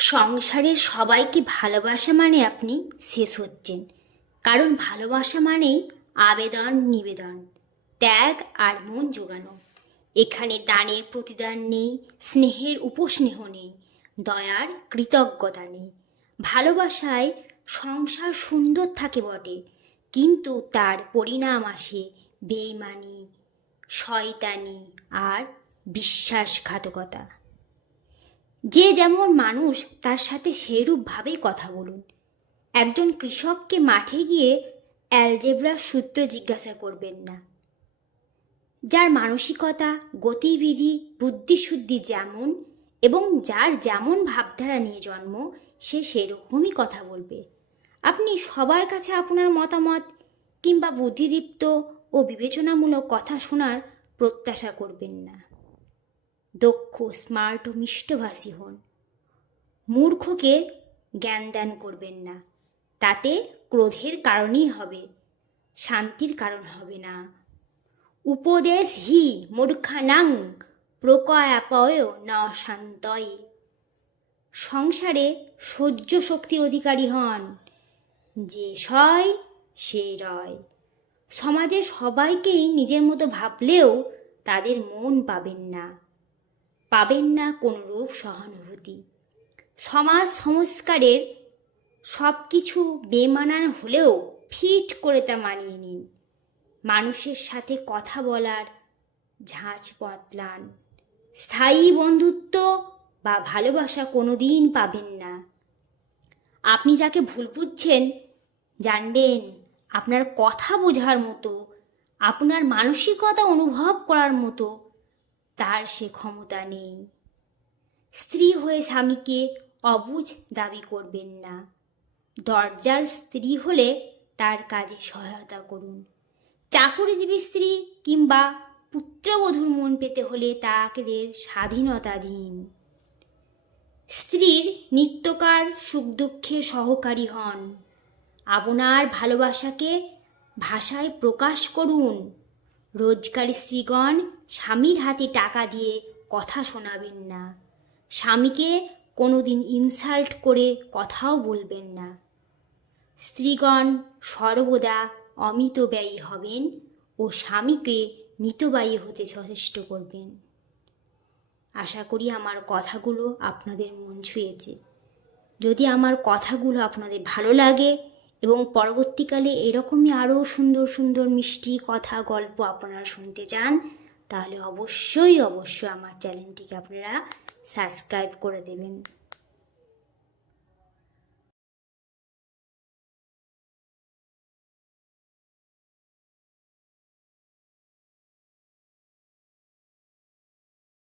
সংসারের সবাইকে ভালোবাসা মানে আপনি শেষ হচ্ছেন। কারণ ভালোবাসা মানেই আবেদন, নিবেদন, ত্যাগ আর মন জোগানো। এখানে দানের প্রতিদান নেই, স্নেহের উপস্নেহ নেই, দয়ার কৃতজ্ঞতা নেই। ভালোবাসায় সংসার সুন্দর থাকে বটে, কিন্তু তার পরিণাম আসে বেইমানি, শয়তানি আর বিশ্বাসঘাতকতা। যে যেমন মানুষ তার সাথে সেরূপভাবেই কথা বলুন। একজন কৃষককে মাঠে গিয়ে অ্যালজেব্রার সূত্র জিজ্ঞাসা করবেন না। যার মানসিকতা, গতিবিধি, বুদ্ধিশুদ্ধি যেমন এবং যার যেমন ভাবধারা নিয়ে জন্ম, সে সেরকমই কথা বলবে। আপনি সবার কাছে আপনার মতামত কিংবা বুদ্ধিদীপ্ত ও বিবেচনামূলক কথা শোনার প্রত্যাশা করবেন না। দক্ষ স্মার্ট ও মিষ্টভাষী হন। মূর্খকে জ্ঞান দান করবেন না। তাতে ক্রোধের কারণই হবে, শান্তির কারণ হবে না। উপদেশ হি মূর্খানাং, প্রকয়াপয় ন শান্তয়ে। সংসারে সহ্য শক্তির অধিকারী হন, যে সয়, সে রয়। সমাজে সবাইকেই নিজের মতো ভাবলেও তাদের মন পাবেন না। পাবেন না কোনো রূপ সহানুভূতি। সমাজ সংস্কারের সব কিছু বেমানান হলেও ফিট করে তা মানিয়ে নিন। মানুষের সাথে কথা বলার ঝাঁঝ বদলান। স্থায়ী বন্ধুত্ব বা ভালোবাসা কোনো দিন পাবেন না। আপনি যাকে ভুল বুঝছেন, জানবেন আপনার কথা বোঝার মতো, আপনার মানসিকতা অনুভব করার মতো তার সে ক্ষমতা নেই। স্ত্রী হয়ে স্বামীকে অবুঝ দাবি করবেন না। দরজার স্ত্রী হলে তার কাজে সহায়তা করুন। চাকরিজীবী স্ত্রী কিংবা পুত্রবধূর মন পেতে হলে তাদের স্বাধীনতা দিন। স্ত্রীর নিত্যকার সুখ দুঃখে সহকারী হন। আপনার ভালোবাসাকে ভাষায় প্রকাশ করুন। রোজগার স্ত্রীগণ স্বামীর হাতে টাকা দিয়ে কথা শোনাবেন না। স্বামীকে কোনোদিন ইনসাল্ট করে কথাও বলবেন না। স্ত্রীগণ সর্বদা অমিতব্যয়ী হবেন ও স্বামীকে মিতব্যয়ী হতে যথেষ্ট করবেন। আশা করি আমার কথাগুলো আপনাদের মন ছুঁয়েছে। যদি আমার কথাগুলো আপনাদের ভালো লাগে এবং পরবর্তীকালে এরকমই আরও সুন্দর সুন্দর মিষ্টি কথা গল্প আপনারা শুনতে চান তাহলে অবশ্যই অবশ্যই আমার চ্যানেলটিকে আপনারা সাবস্ক্রাইব করে দেবেন।